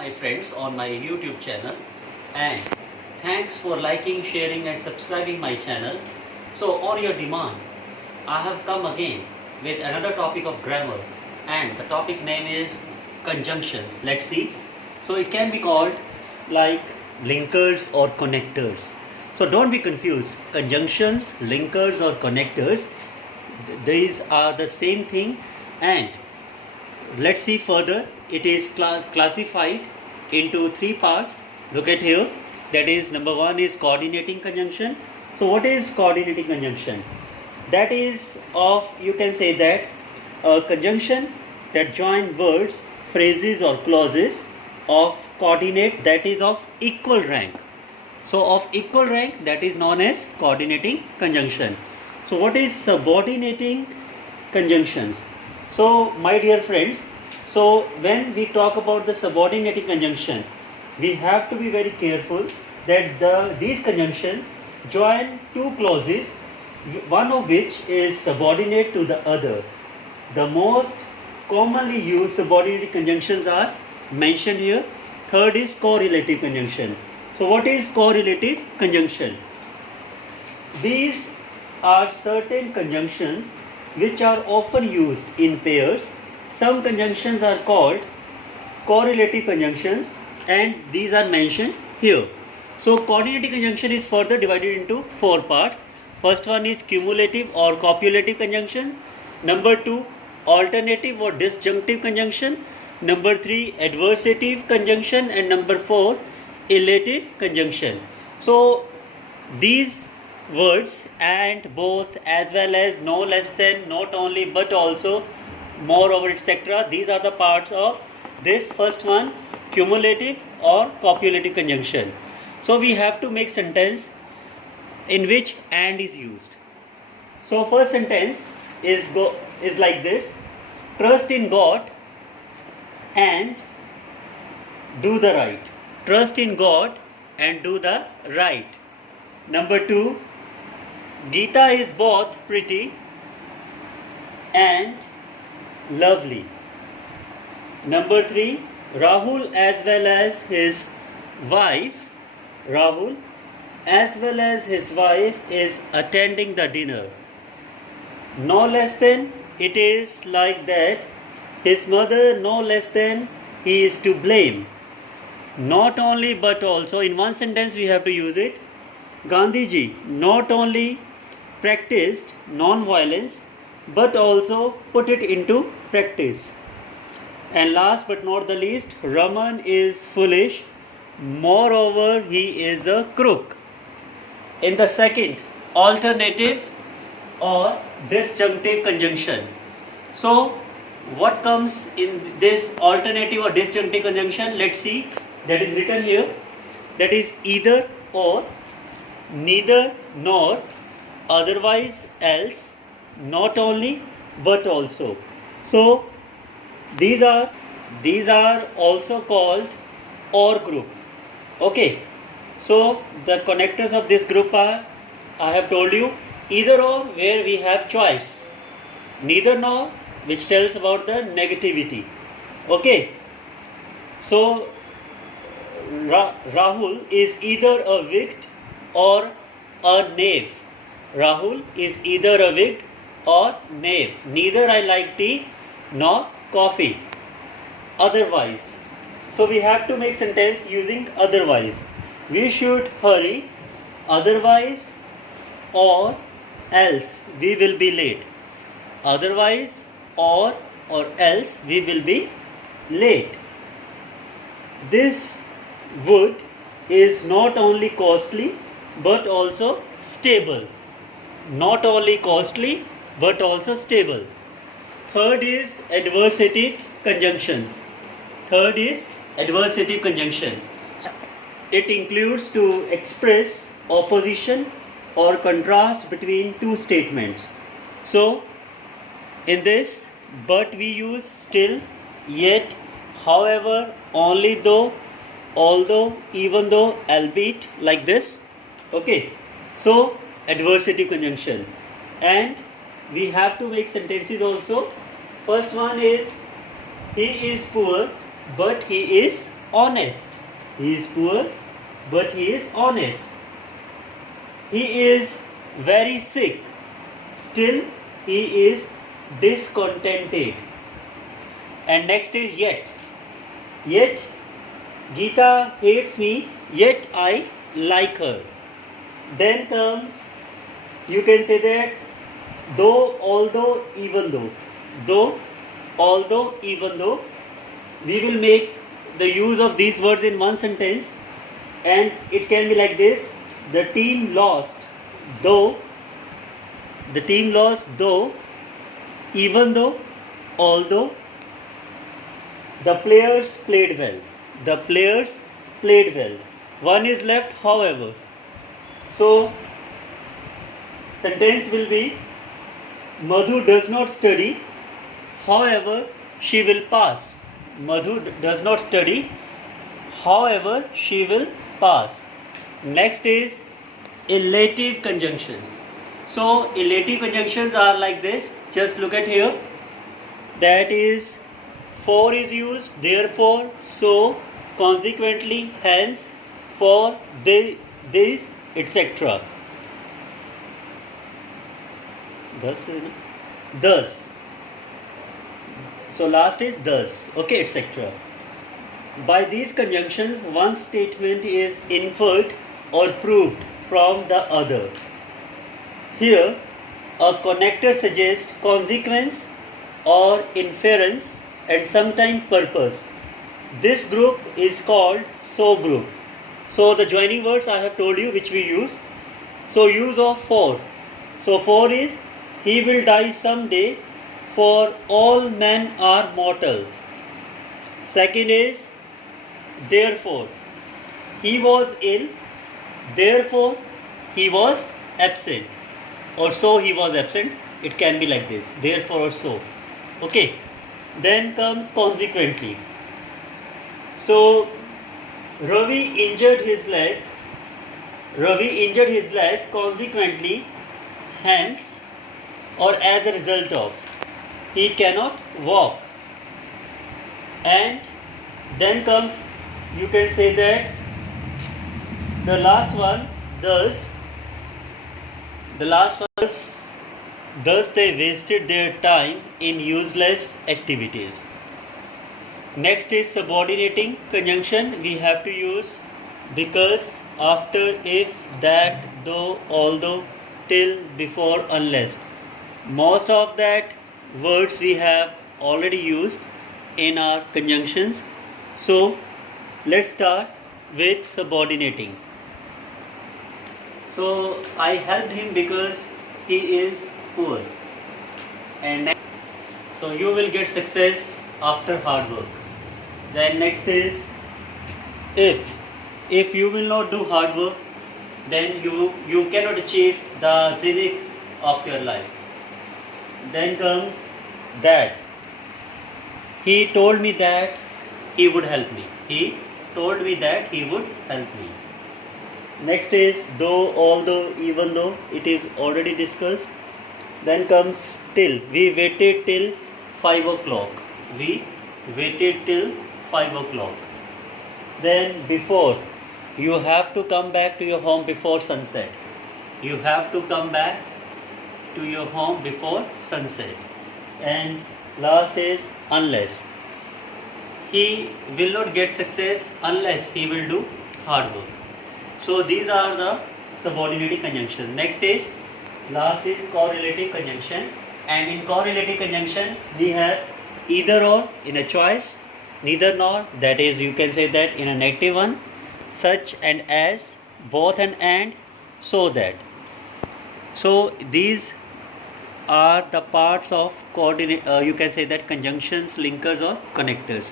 my friends on my YouTube channel, and thanks for liking, sharing and subscribing my channel. So on your demand, I have come again with another topic of grammar, and the topic name is conjunctions. Let's see. So it can be called like linkers or connectors. So don't be confused. Conjunctions, linkers or connectors, these are the same thing. And let's see further. It is classified into three parts. Look at here. That is, number one is coordinating conjunction. So what is coordinating conjunction? That is of, you can say that, a conjunction that join words, phrases or clauses of coordinate, that is of equal rank. So of equal rank, that is known as coordinating conjunction. So what is subordinating conjunctions? So my dear friends, so when we talk about the subordinating conjunction, we have to be very careful that these conjunctions join two clauses, one of which is subordinate to the other. The most commonly used subordinating conjunctions are mentioned here. Third is correlative conjunction. So what is correlative conjunction? These are certain conjunctions which are often used in pairs. Some conjunctions are called correlative conjunctions, and these are mentioned here. So coordinating conjunction is further divided into four parts. First one is cumulative or copulative conjunction. Number two, alternative or disjunctive conjunction. Number three, adversative conjunction. And number four, elative conjunction. So these words and both, as well as no less than, not only but also, moreover, etc., these are the parts of this first one, cumulative or copulative conjunction. So we have to make sentence in which and is used. So first sentence is like this: trust in God and do the right. Trust in God and do the right. Number two, Gita is both pretty and lovely. Number three, Rahul as well as his wife is attending the dinner. No less than, it is like that, his mother, no less than, he is to blame. Not only but also, in one sentence we have to use it. Gandhiji not only practiced non-violence but also put it into practice. And last but not the least, Raman is foolish, moreover he is a crook. In the second, alternative or disjunctive conjunction. So what comes in this alternative or disjunctive conjunction? Let's see. That is written here. That is either or, neither nor, otherwise else, not only but also. So these are also called or group. Okay, so the connectors of this group are, I have told you, either or where we have choice, neither nor which tells about the negativity. Okay, so Rahul is either a wit or a knave. Rahul is either a wit or knave. Neither I like tea nor coffee. Otherwise. So we have to make sentence using otherwise. We should hurry, otherwise or else we will be late. Otherwise or else we will be late. This wood is not only costly but also stable. Not only costly but also stable. Third is adversative conjunctions. Third is adversative conjunction. It includes to express opposition or contrast between two statements. So in this, but we use still, yet, however, only though, although, even though, albeit, like this. Okay, so adversative conjunction. And we have to make sentences also. First one is, he is poor but he is honest. He is poor, but he is honest. He is very sick, still he is discontented. And next is yet. Yet Geeta hates me, yet I like her. Then comes, you can say that though, although, even though. Though, although, even though. We will make the use of these words in one sentence, and it can be like this: the team lost, though. The team lost, though, even though, although. The players played well. The players played well. One is left, however. So, sentence will be: Madhu does not study, however, she will pass. Madhu does not study, however, she will pass. Next is elative conjunctions. So, elative conjunctions are like this. Just look at here. That is, for is used, therefore, so, consequently, hence, for, this, etc. Thus. So last is thus, okay, etc. By these conjunctions, one statement is inferred or proved from the other. Here, a connector suggests consequence or inference and sometimes purpose. This group is called so group. So the joining words I have told you which we use. So use of for. So for is he will die someday, for all men are mortal. Second is therefore. He was ill, therefore he was absent. Or so he was absent. It can be like this, therefore or so. Okay. Then comes consequently. So Ravi injured his leg, consequently, hence, or as a result of, he cannot walk. And then comes, you can say that the last one, thus they wasted their time in useless activities. Next is subordinating conjunction. We have to use because, after, if, that, though, although, till, before, unless. Most of that words we have already used in our conjunctions. So let's start with subordinating. So I helped him because he is poor. And so you will get success after hard work. Then next is if. If you will not do hard work, then you cannot achieve the zenith of your life. Then comes that. He told me that he would help me. He told me that he would help me. Next is though, although, even though. It is already discussed. Then comes till. We waited till 5 o'clock. We waited till 5 o'clock. Then before. You have to come back to your home before sunset. You have to come back to your home before sunset. And last is unless. He will not get success unless he will do hard work. So these are the subordinating conjunctions. Next is, last is correlative conjunction. And in correlative conjunction, we have either or in a choice, neither nor, that is, you can say that in a negative one, such and as, both and, so that. So these are the parts of coordinate, you can say that conjunctions, linkers or connectors.